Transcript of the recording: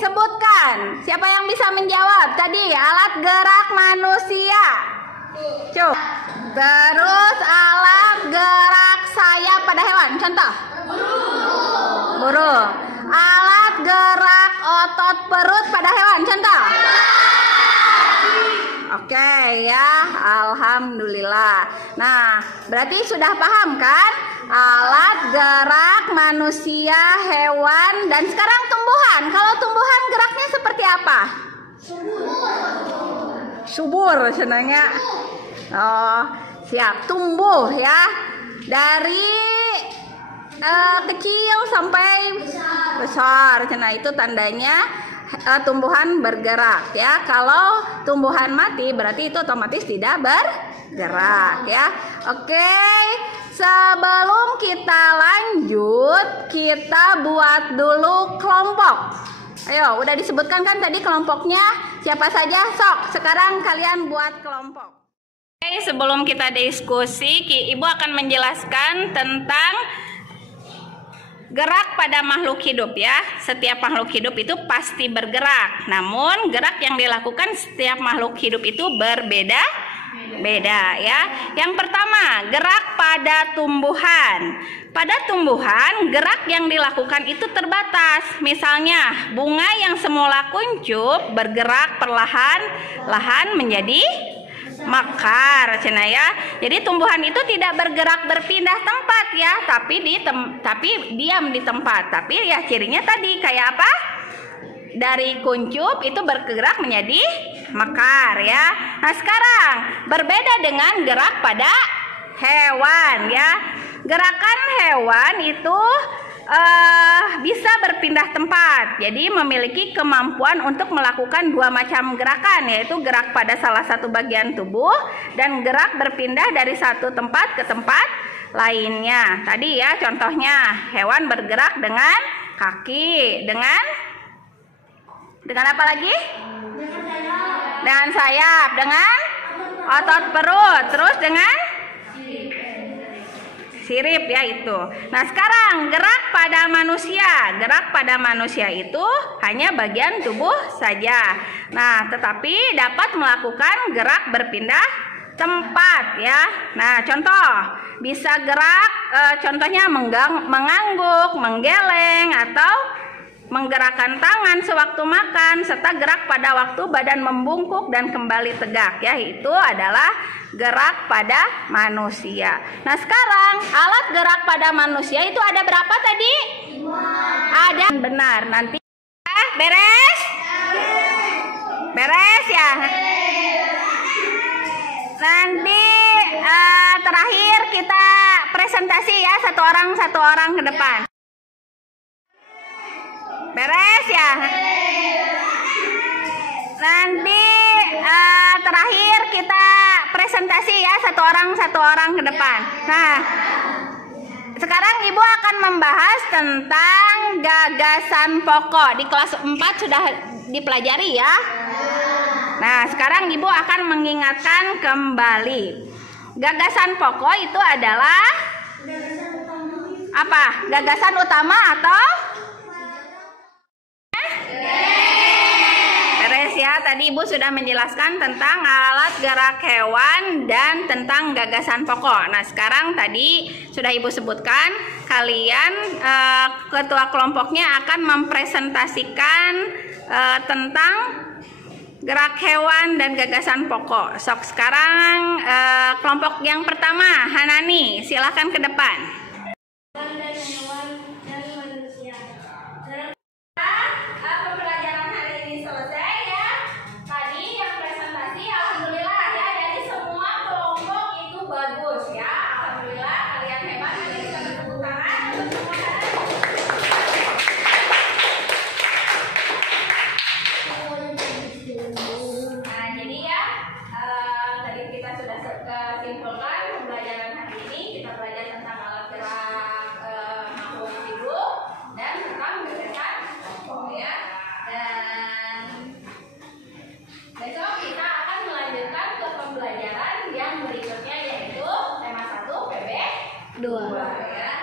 sebutkan. Siapa yang bisa menjawab tadi? Alat gerak manusia. Coba. Terus alat gerak sayap pada hewan. Contoh. Burung. Alat gerak otot perut pada hewan. Contoh. Oke ya, alhamdulillah. Nah, berarti sudah paham kan? Alat gerak manusia, hewan, dan sekarang tumbuhan. Kalau tumbuhan geraknya seperti apa? Subur senangnya. Oh, siap. Tumbuh ya. Dari kecil sampai besar. Nah, itu tandanya tumbuhan bergerak ya. Kalau tumbuhan mati berarti itu otomatis tidak bergerak ya. Oke, sebelum kita lanjut, kita buat dulu kelompok. Ayo, udah disebutkan kan tadi kelompoknya siapa saja? Sok, sekarang kalian buat kelompok. Oke, sebelum kita diskusi, Ibu akan menjelaskan tentang gerak pada makhluk hidup ya. Setiap makhluk hidup itu pasti bergerak. Namun gerak yang dilakukan setiap makhluk hidup itu berbeda ya. Yang pertama, gerak pada tumbuhan. Pada tumbuhan, gerak yang dilakukan itu terbatas. Misalnya, bunga yang semula kuncup bergerak perlahan-lahan menjadi mekar, cina ya. Jadi tumbuhan itu tidak bergerak berpindah tempat ya, tapi diam di tempat. Tapi ya cirinya tadi kayak apa? Dari kuncup itu bergerak menjadi mekar ya. Nah, sekarang berbeda dengan gerak pada hewan ya. Gerakan hewan itu bisa berpindah tempat. Jadi memiliki kemampuan untuk melakukan dua macam gerakan, yaitu gerak pada salah satu bagian tubuh dan gerak berpindah dari satu tempat ke tempat lainnya. Tadi ya contohnya hewan bergerak dengan kaki, dengan apa lagi? Dengan sayap, dengan otot perut, terus dengan sirip ya itu. Nah, sekarang gerak pada manusia. Gerak pada manusia itu hanya bagian tubuh saja. Nah, tetapi dapat melakukan gerak berpindah tempat ya. Nah, contoh bisa gerak contohnya mengangguk, menggeleng, atau menggerakkan tangan sewaktu makan, serta gerak pada waktu badan membungkuk dan kembali tegak ya. Itu adalah gerak pada manusia. Nah, sekarang alat gerak pada manusia itu ada berapa tadi? Ada, benar. Nanti beres? Beres ya? Nanti terakhir kita presentasi ya, satu orang ke depan. Beres ya? Nanti terakhir kita presentasi ya, satu orang ke depan. Nah, sekarang Ibu akan membahas tentang gagasan pokok. Di kelas 4 sudah dipelajari ya. Nah, sekarang Ibu akan mengingatkan kembali. Gagasan pokok itu adalah apa? Gagasan utama atau beres ya. Tadi Ibu sudah menjelaskan tentang alat gerak hewan dan tentang gagasan pokok. Nah, sekarang tadi sudah Ibu sebutkan, kalian ketua kelompoknya akan mempresentasikan tentang gerak hewan dan gagasan pokok. Sok, sekarang kelompok yang pertama, Hanani, silahkan ke depan. Pembelajaran hari ini selesai ya. Tadi yang presentasi alhamdulillah ya, jadi semua kelompok itu bagus ya. Alhamdulillah kalian hebat. Jadi kita bertepuk tangan untuk semua. Nah, jadi ya tadi kita sudah simpulkan pembelajaran hari ini. Kita belajar tentang alat gerak makhluk hidup dan tentang gagasan pokok ya. Dan besok kita akan melanjutkan ke pembelajaran yang berikutnya, yaitu tema 1 PB 2 ya.